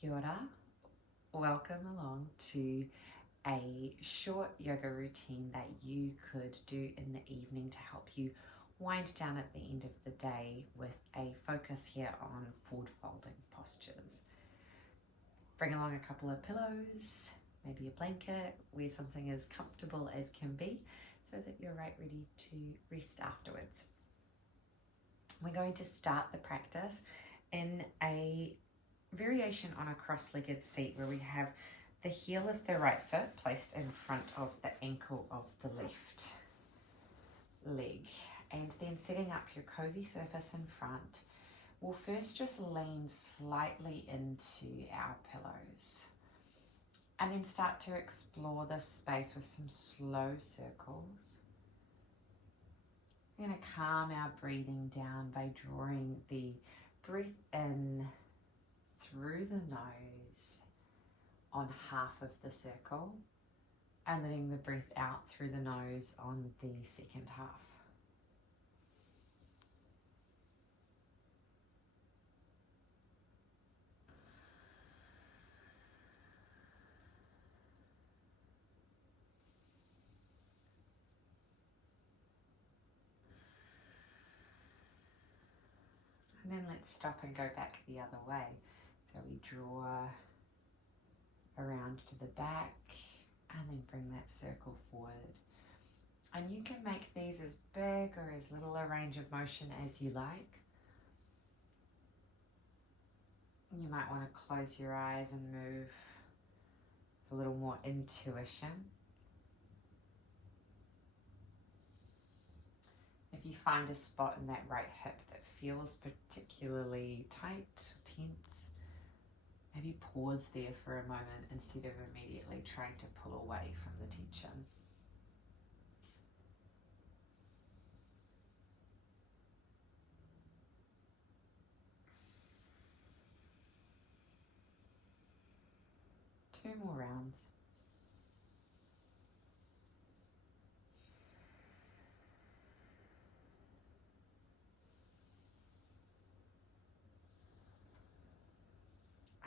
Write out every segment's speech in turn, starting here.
Kia ora. Welcome along to a short yoga routine that you could do in the evening to help you wind down at the end of the day with a focus here on forward folding postures. Bring along a couple of pillows, maybe a blanket, wear something as comfortable as can be so that you're right ready to rest afterwards. We're going to start the practice in a variation on a cross-legged seat where we have the heel of the right foot placed in front of the ankle of the left leg, and then setting up your cozy surface in front. We'll first just lean slightly into our pillows and then start to explore this space with some slow circles. We're going to calm our breathing down by drawing the breath in through the nose on half of the circle and letting the breath out through the nose on the second half. And then let's stop and go back the other way. So we draw around to the back and then bring that circle forward. And you can make these as big or as little a range of motion as you like. You might want to close your eyes and move with a little more intuition. If you find a spot in that right hip that feels particularly tight or tense, maybe pause there for a moment instead of immediately trying to pull away from the tension. Two more rounds.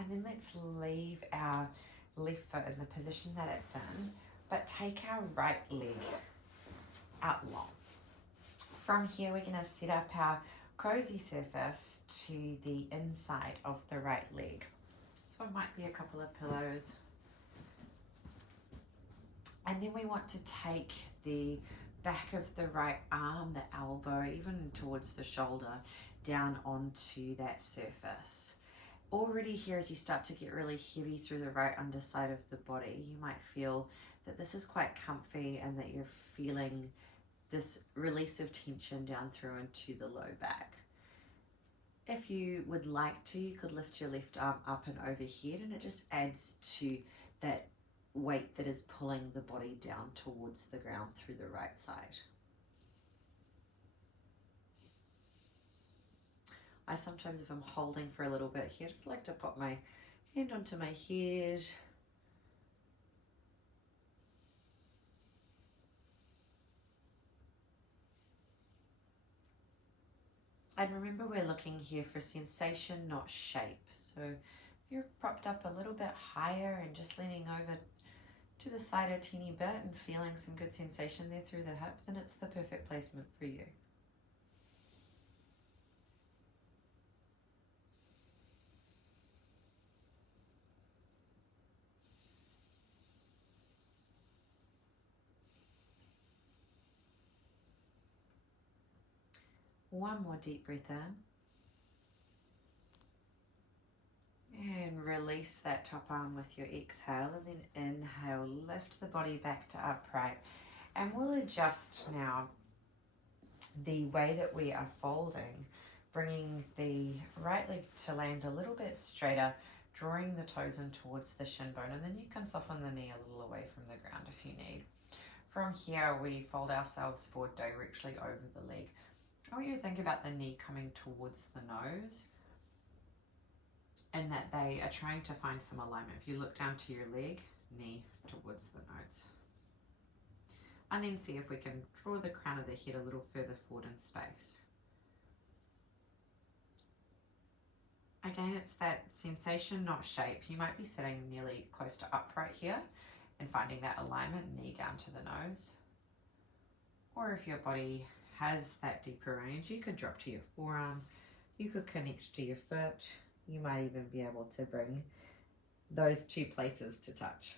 And then let's leave our left foot in the position that it's in, but take our right leg out long. From here, we're going to set up our cozy surface to the inside of the right leg. So it might be a couple of pillows. And then we want to take the back of the right arm, the elbow, even towards the shoulder, down onto that surface. Already here, as you start to get really heavy through the right underside of the body, you might feel that this is quite comfy and that you're feeling this release of tension down through into the low back. If you would like to, you could lift your left arm up and overhead, and it just adds to that weight that is pulling the body down towards the ground through the right side. I sometimes, if I'm holding for a little bit here, just like to put my hand onto my head. And remember, we're looking here for sensation, not shape. So if you're propped up a little bit higher and just leaning over to the side a teeny bit and feeling some good sensation there through the hip, then it's the perfect placement for you. One more deep breath in. And release that top arm with your exhale, and then inhale, lift the body back to upright. And we'll adjust now the way that we are folding, bringing the right leg to land a little bit straighter, drawing the toes in towards the shin bone, and then you can soften the knee a little away from the ground if you need. From here, we fold ourselves forward directly over the leg. I want you to think about the knee coming towards the nose and that they are trying to find some alignment. If you look down to your leg, knee towards the nose. And then see if we can draw the crown of the head a little further forward in space. Again, it's that sensation, not shape. You might be sitting nearly close to upright here and finding that alignment, knee down to the nose. Or if your body has that deeper range, you could drop to your forearms, you could connect to your foot, you might even be able to bring those two places to touch.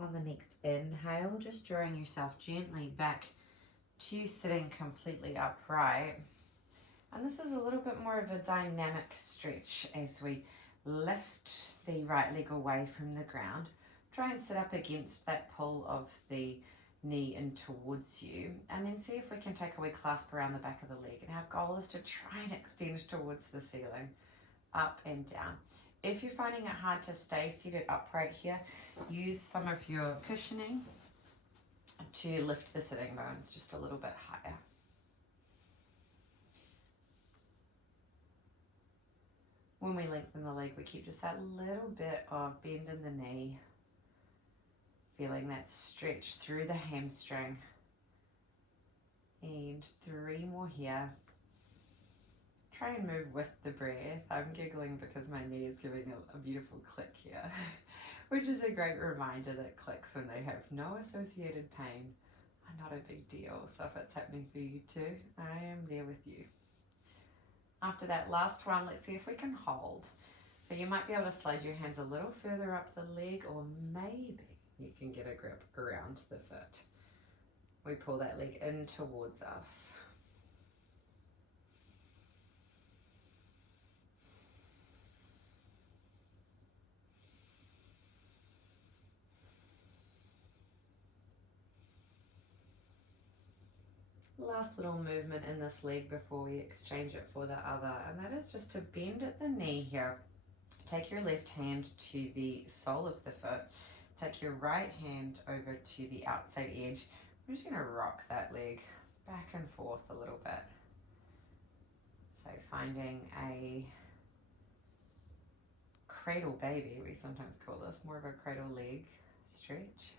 On the next inhale, just drawing yourself gently back to sitting completely upright. And this is a little bit more of a dynamic stretch as we lift the right leg away from the ground. Try and sit up against that pull of the knee in towards you, and then see if we can take a wee clasp around the back of the leg. And our goal is to try and extend towards the ceiling, up and down. If you're finding it hard to stay seated upright here, use some of your cushioning to lift the sitting bones just a little bit higher. When we lengthen the leg, we keep just that little bit of bend in the knee, feeling that stretch through the hamstring. And 3 more here. Try and move with the breath. I'm giggling because my knee is giving a beautiful click here, which is a great reminder that clicks when they have no associated pain are not a big deal. So if it's happening for you too, I am there with you. After that last one, let's see if we can hold. So you might be able to slide your hands a little further up the leg, or maybe you can get a grip around the foot. We pull that leg in towards us. Last little movement in this leg before we exchange it for the other, and that is just to bend at the knee here. Take your left hand to the sole of the foot, take your right hand over to the outside edge. We're just going to rock that leg back and forth a little bit. So finding a cradle baby, we sometimes call this, more of a cradle leg stretch.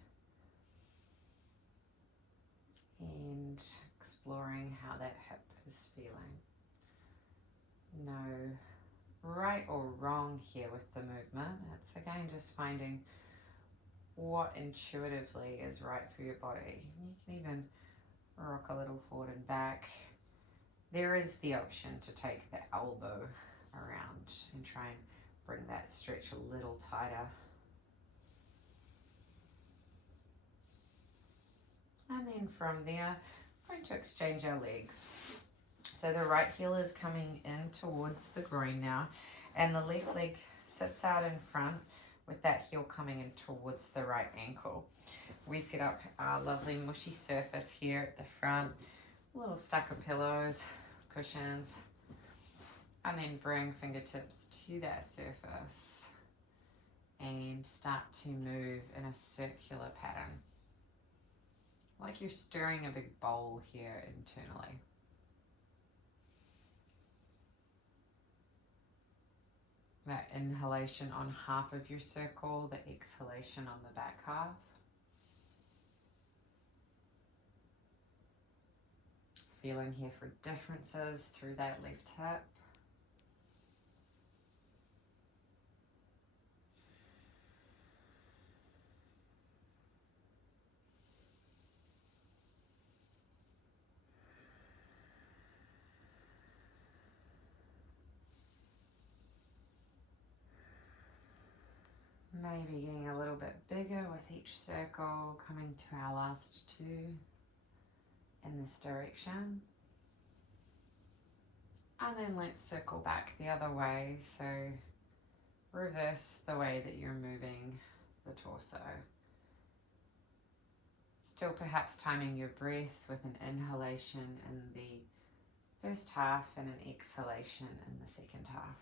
And exploring how that hip is feeling. No right or wrong here with the movement. It's again just finding what intuitively is right for your body. You can even rock a little forward and back. There is the option to take the elbow around and try and bring that stretch a little tighter. And then from there, we're going to exchange our legs. So the right heel is coming in towards the groin now, and the left leg sits out in front with that heel coming in towards the right ankle. We set up our lovely mushy surface here at the front, a little stack of pillows, cushions, and then bring fingertips to that surface and start to move in a circular pattern, like you're stirring a big bowl here internally. That inhalation on half of your circle, the exhalation on the back half. Feeling here for differences through that left hip. Maybe getting a little bit bigger with each circle, coming to our last 2 in this direction. And then let's circle back the other way, so reverse the way that you're moving the torso. Still perhaps timing your breath with an inhalation in the first half and an exhalation in the second half.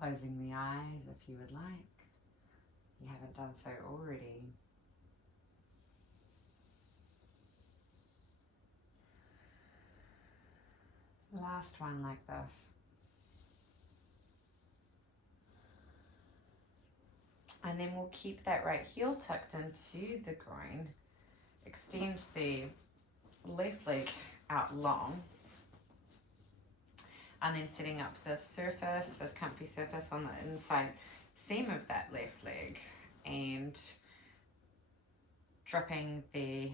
Closing the eyes if you would like. You haven't done so already. Last one like this. And then we'll keep that right heel tucked into the groin. Extend the left leg out long. And then setting up this surface, this comfy surface on the inside seam of that left leg. And dropping the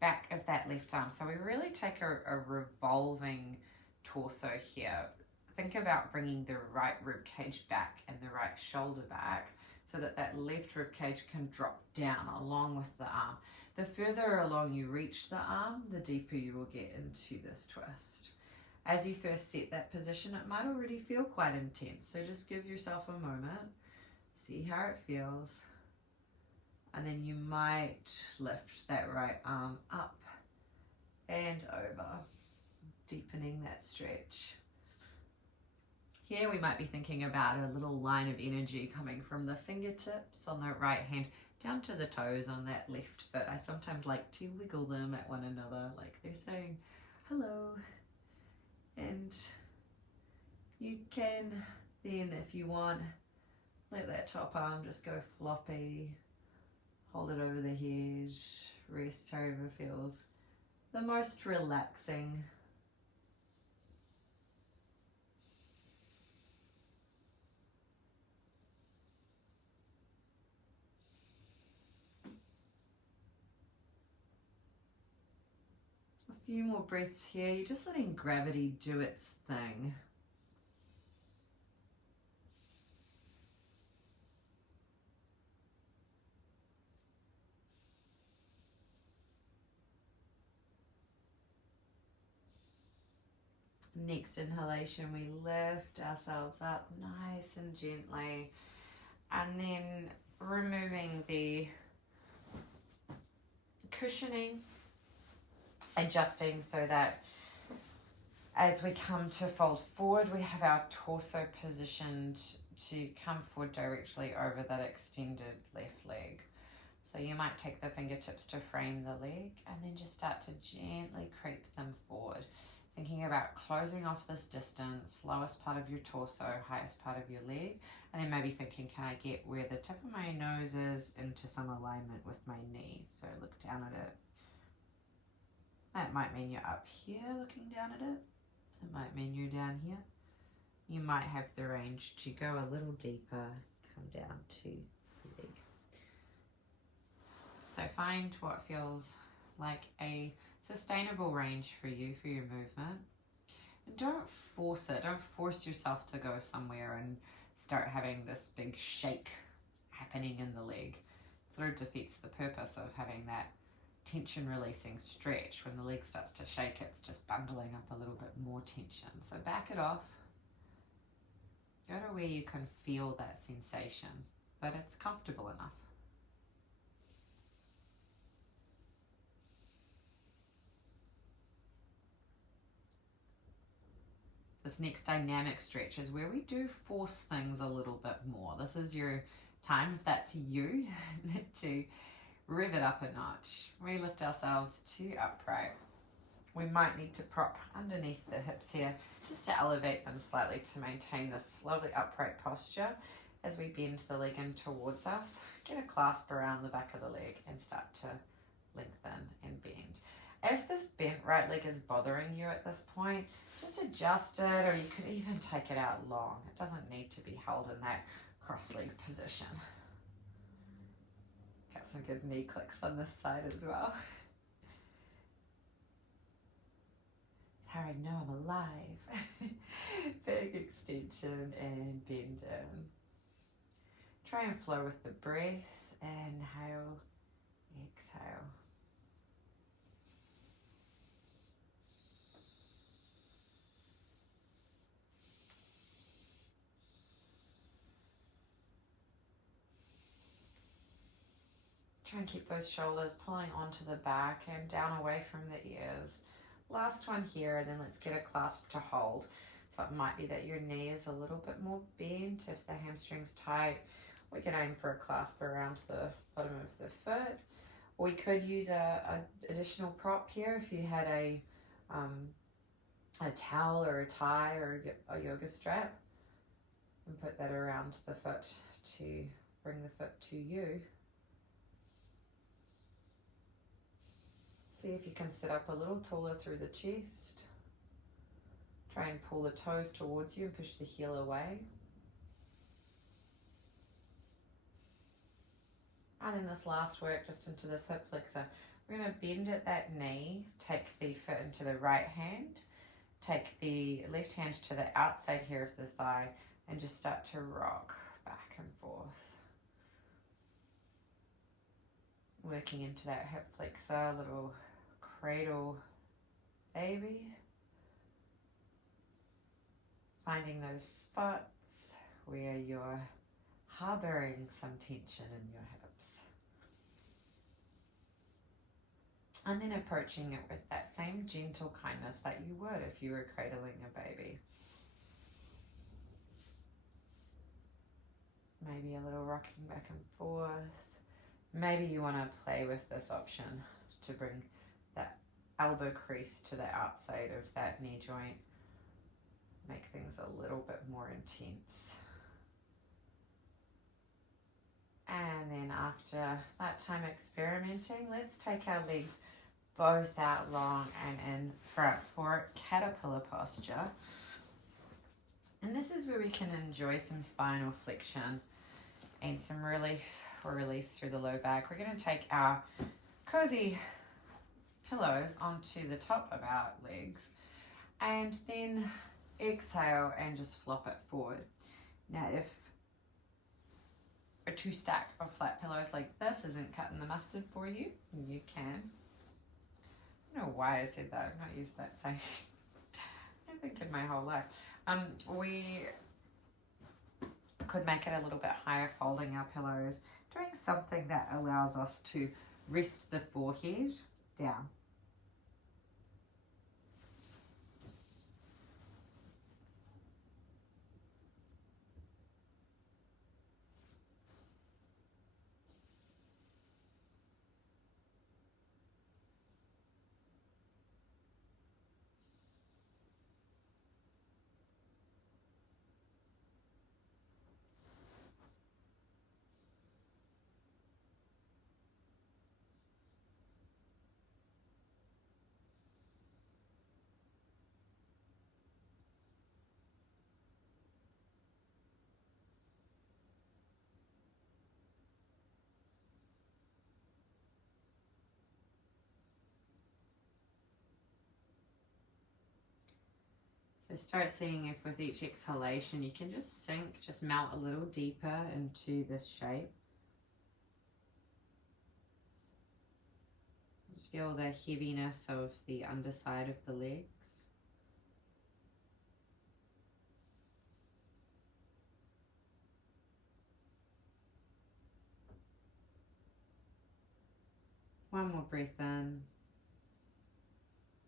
back of that left arm. So we really take a revolving torso here. Think about bringing the right rib cage back and the right shoulder back so that that left rib cage can drop down along with the arm. The further along you reach the arm, the deeper you will get into this twist. As you first set that position, it might already feel quite intense. So just give yourself a moment, see how it feels. And then you might lift that right arm up and over, deepening that stretch. Here we might be thinking about a little line of energy coming from the fingertips on the right hand down to the toes on that left foot. I sometimes like to wiggle them at one another like they're saying hello. And you can then, if you want, let that top arm just go floppy. Hold it over the head, rest however feels the most relaxing. A few more breaths here. You're just letting gravity do its thing. Next inhalation, we lift ourselves up nice and gently, and then removing the cushioning, adjusting so that as we come to fold forward, we have our torso positioned to come forward directly over that extended left leg. So you might take the fingertips to frame the leg and then just start to gently creep them forward. Thinking about closing off this distance, lowest part of your torso, highest part of your leg, and then maybe thinking, can I get where the tip of my nose is into some alignment with my knee? So look down at it. That might mean you're up here looking down at it. It might mean you're down here. You might have the range to go a little deeper, come down to the leg. So find what feels like a sustainable range for you, for your movement. And don't force it. Don't force yourself to go somewhere and start having this big shake happening in the leg. It sort of defeats the purpose of having that tension releasing stretch. When the leg starts to shake, it's just bundling up a little bit more tension. So back it off. Go to where you can feel that sensation, but it's comfortable enough. This next dynamic stretch is where we do force things a little bit more. This is your time, if that's you, to rev it up a notch. We lift ourselves to upright. We might need to prop underneath the hips here just to elevate them slightly to maintain this lovely upright posture as we bend the leg in towards us. Get a clasp around the back of the leg and start to lengthen and bend. If this bent right leg is bothering you at this point, just adjust it, or you could even take it out long. It doesn't need to be held in that cross-leg position. Got some good knee clicks on this side as well. It's how I know I'm alive. Big extension and bend in. Try and flow with the breath. Inhale, exhale. Try and keep those shoulders pulling onto the back and down away from the ears. Last one here, and then let's get a clasp to hold. So it might be that your knee is a little bit more bent. If the hamstring's tight, we can aim for a clasp around the bottom of the foot. We could use a additional prop here if you had a towel or a tie or a yoga strap, and put that around the foot to bring the foot to you. See if you can sit up a little taller through the chest. Try and pull the toes towards you and push the heel away. And then this last work just into this hip flexor. We're going to bend at that knee, take the foot into the right hand, take the left hand to the outside here of the thigh, and just start to rock back and forth. Working into that hip flexor, little cradle baby. Finding those spots where you're harboring some tension in your hips. And then approaching it with that same gentle kindness that you would if you were cradling a baby. Maybe a little rocking back and forth. Maybe you want to play with this option to bring that elbow crease to the outside of that knee joint. Make things a little bit more intense. And then after that time experimenting, let's take our legs both out long and in front for caterpillar posture. And this is where we can enjoy some spinal flexion and some relief or release through the low back. We're going to take our cozy pillows onto the top of our legs and then exhale and just flop it forward. Now, if a two stack of flat pillows like this isn't cutting the mustard for you, you can. I don't know why I said that. I've not used that saying I think in my whole life. We could make it a little bit higher, folding our pillows, doing something that allows us to rest the forehead down. So start seeing if with each exhalation you can just sink, just melt a little deeper into this shape. Just feel the heaviness of the underside of the legs. One more breath in.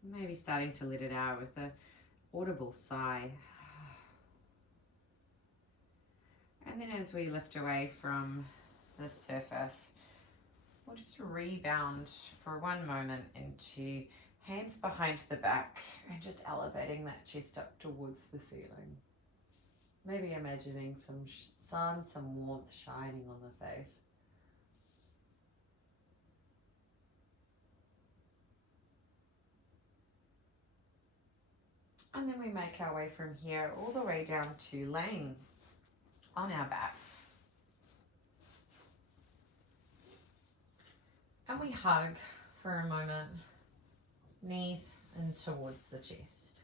Maybe starting to let it out with a audible sigh. And then as we lift away from the surface, we'll just rebound for one moment into hands behind the back and just elevating that chest up towards the ceiling. Maybe imagining some sun, some warmth shining on the face. And then we make our way from here all the way down to laying on our backs. And we hug for a moment, knees in towards the chest.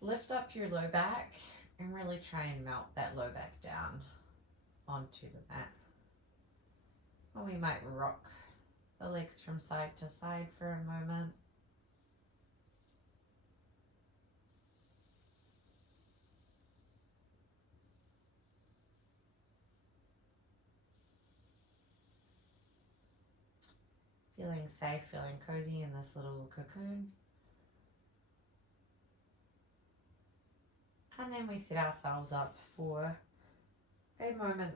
Lift up your low back and really try and melt that low back down onto the mat. And we might rock the legs from side to side for a moment. feeling safe, feeling cozy in this little cocoon. And then we set ourselves up for a moment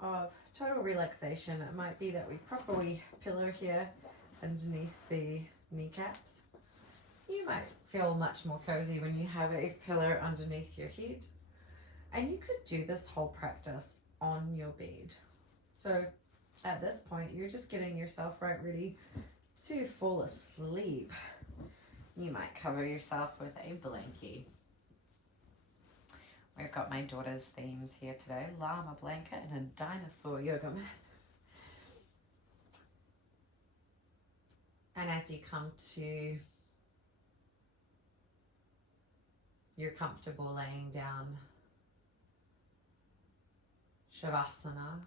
of total relaxation. It might be that we prop a wee pillow here underneath the kneecaps. You might feel much more cozy when you have a pillow underneath your head. And you could do this whole practice on your bed. So at this point, you're just getting yourself right ready to fall asleep. You might cover yourself with a blankie. We've got my daughter's themes here today, llama blanket and a dinosaur yoga mat. And as you come to you're comfortable laying down, Shavasana,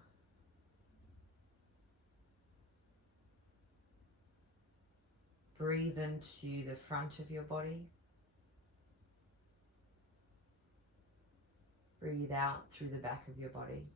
breathe into the front of your body. Breathe out through the back of your body.